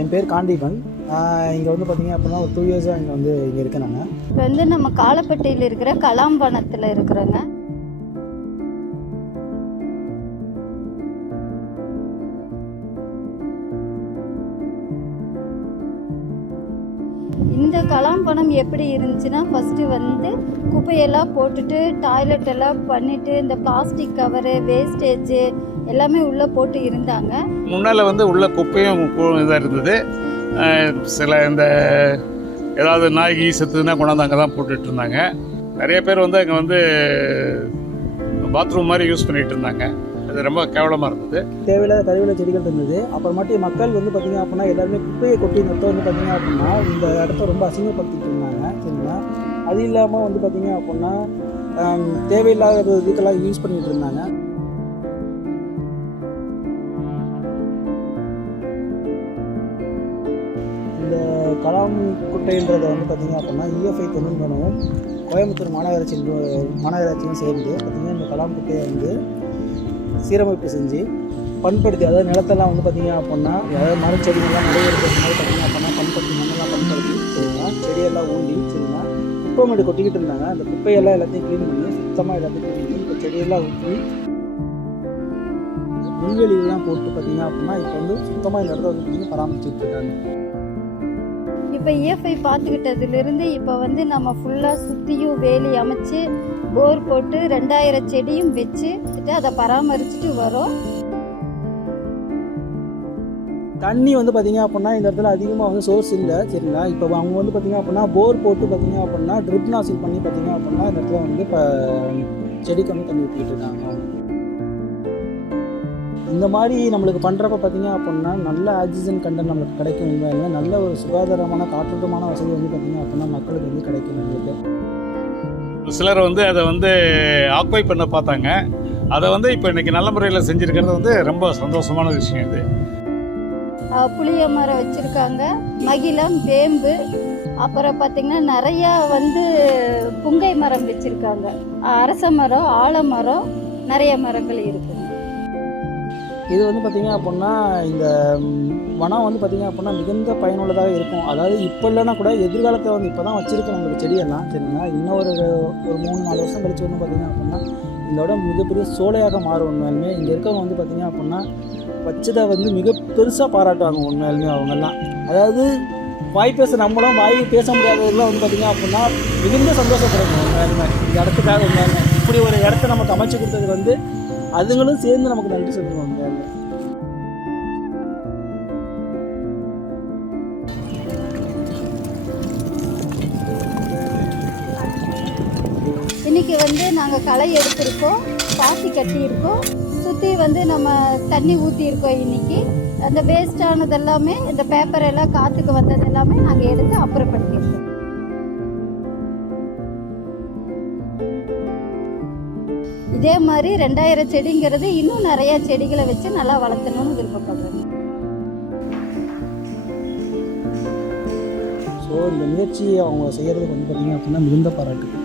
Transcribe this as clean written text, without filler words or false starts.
என் பேர் காண்டிபன். இங்கே வந்து பார்த்தீங்க அப்படின்னா ஒரு 2 இயர்ஸாக இங்கே இருக்கேன் நாங்கள். இப்போ வந்து நம்ம காலப்பட்டியில் இருக்கிற கலாம்பணத்தில் இருக்கிறோங்க. இந்த கலாம்பணம் எப்படி இருந்துச்சுன்னா, ஃபஸ்ட்டு வந்து குப்பையெல்லாம் போட்டுட்டு டாய்லெட் எல்லாம் பண்ணிவிட்டு இந்த பிளாஸ்டிக் கவரு வேஸ்டேஜு எல்லாமே உள்ளே போட்டு இருந்தாங்க. முன்னால் வந்து உள்ள குப்பையும் இதாக இருந்தது. சில இந்த ஏதாவது நாய்க்கு செத்துதுன்னா கொண்டாந்து அங்கே தான் போட்டுட்டு இருந்தாங்க. நிறைய பேர் வந்து அங்கே வந்து பாத்ரூம் மாதிரி யூஸ் பண்ணிகிட்டு இருந்தாங்க. அது ரொம்ப கேவலமாக இருந்தது. தேவையில்லாத கழிவுள்ள செடிகள் இருந்தது. அப்புறமாட்டி மக்கள் வந்து பார்த்தீங்க அப்படின்னா எல்லாருமே குப்பையை கொட்டி நிறுத்த வந்து பார்த்தீங்க அப்படின்னா இந்த இடத்த ரொம்ப அசிங்கப்படுத்திட்டு இருந்தாங்க. சரிங்களா? அது இல்லாமல் வந்து பார்த்தீங்க அப்படின்னா தேவையில்லாத இதுக்கெல்லாம் யூஸ் பண்ணிகிட்டு இருந்தாங்க. இந்த கலாம் குட்டைன்றதை வந்து பார்த்திங்க அப்படின்னா இஎஃப்ஐ தொழில் நிறுவனமும் கோயம்புத்தூர் மாநகராட்சியும் சேர்ந்து பார்த்திங்கன்னா இந்த கலாம் குட்டையை வந்து சீரமைப்பு செஞ்சு பண்படுத்தி, அதாவது நிலத்தெல்லாம் வந்து பார்த்திங்க அப்படின்னா அதாவது மரச்செடிகள்லாம் நிறைய இருக்கிறது மாதிரி பார்த்திங்க அப்படின்னா பண்படுத்தி மண்ணெல்லாம் பண்படுத்தி சரிங்களா செடியெல்லாம் ஊண்டி சரிங்களா குப்பை மேடு கொட்டிக்கிட்டு இருந்தாங்க. அந்த குப்பையெல்லாம் எல்லாத்தையும் க்ளீன் பண்ணி சுத்தமாக எல்லாத்தையும் க்ளீன் பண்ணி இப்போ செடியெல்லாம் ஊற்றி முன்வெளியெல்லாம் போட்டு பார்த்திங்க அப்படின்னா இப்போ வந்து சுத்தமாக இந்த இடத்த வந்து பார்த்திங்கன்னா பராமரிச்சுட்டு இருக்காங்க. இப்போ இஎஃப்ஐ பார்த்துக்கிட்டதுலேருந்து இப்போ வந்து நம்ம ஃபுல்லாக சுற்றியும் வேலி அமைச்சு போர் போட்டு 2000 செடியும் வச்சு அதை பராமரிச்சுட்டு வரோம். தண்ணி வந்து பார்த்திங்க அப்படின்னா இந்த இடத்துல அதிகமாக வந்து சோர்ஸ் இல்லை சரிங்களா. இப்போ அவங்க வந்து பார்த்திங்க அப்படின்னா போர் போட்டு பார்த்திங்க அப்படின்னா ட்ரிப் நாசில் பண்ணி பார்த்திங்க அப்படின்னா இந்த இடத்துல வந்து இப்போ செடிக்கு வந்து தண்ணி ஊற்றிக்கிட்டு இருக்காங்க. இந்த மாதிரி நம்மளுக்கு பண்ணுறப்ப பார்த்திங்க அப்படின்னா நல்ல ஆக்சிஜன் கண்டென்ட் நம்மளுக்கு கிடைக்கும். உண்மையிலே நல்ல ஒரு சுகாதாரமான காற்றோட்டமான வசதி வந்து பார்த்திங்க அப்படின்னா மக்களுக்கு வந்து கிடைக்கும். நம்மளுக்கு சிலர் வந்து அதை வந்து ஆக்குபை பண்ண பார்த்தாங்க. அதை வந்து இப்போ இன்றைக்கி நல்ல முறையில் செஞ்சுருக்கிறது வந்து ரொம்ப சந்தோஷமான விஷயம். இது புளிய மரம் வச்சுருக்காங்க, மகிழம், வேம்பு, அப்புறம் பார்த்திங்கன்னா நிறையா வந்து புங்கை மரம் வச்சுருக்காங்க, அரச மரம், ஆலமரம், நிறைய மரங்கள் இருக்குங்க. இது வந்து பார்த்திங்க அப்படின்னா இந்த வனம் வந்து பார்த்திங்க அப்படின்னா மிகுந்த பயனுள்ளதாக இருக்கும். அதாவது இப்போ இல்லைன்னா கூட எதிர்காலத்தில் வந்து இப்போ தான் வச்சுருக்கேன் நம்மளுக்கு செடியெல்லாம் சரிங்களா. இன்னும் ஒரு 3-4 வருஷம் கழிச்சு வந்து பார்த்திங்க அப்படின்னா இந்த இடம் மிகப்பெரிய சோலையாக மாறும். உண்மையாலுமே இங்கே இருக்கவங்க வந்து பார்த்திங்க அப்படின்னா வச்சதை வந்து மிக பெருசாக பாராட்டுவாங்க. உண்மையாலுமே அவங்கெல்லாம் அதாவது வாய் பேச நம்மளும் வாய் பேச முடியாதவர்களாம் வந்து பார்த்திங்க அப்படின்னா மிகுந்த சந்தோஷம் கிடைக்கும். உண்மையாலுமே இந்த இடத்துக்காக உண்மையாலுமே இப்படி ஒரு இடத்த நமக்கு அமைச்சு கொடுத்தது வந்து அதுங்களும் சேர்ந்து நமக்கு நன்றி சொல்லுவாங்க. இன்றைக்கி வந்து நாங்கள் களை எடுத்திருக்கோம், பாத்தி கட்டியிருக்கோம், சுற்றி வந்து நம்ம தண்ணி ஊற்றியிருக்கோம். இன்றைக்கி அந்த வேஸ்டானது எல்லாமே இந்த பேப்பர் எல்லாம் காற்றுக்கு வந்தது எல்லாமே நாங்கள் எடுத்து அப்புறப்படுத்தியிருக்கோம். இதே மாதிரி 2000 செடிங்கிறது இன்னும் நிறைய செடிகளை வச்சு நல்லா வளர்த்தணும்னு விருப்பப்படுறேன். ஸோ இந்த முயற்சியை அவங்க செய்கிறதுக்கு வந்து பார்த்திங்க அப்படின்னா மிகுந்த பாராட்டு.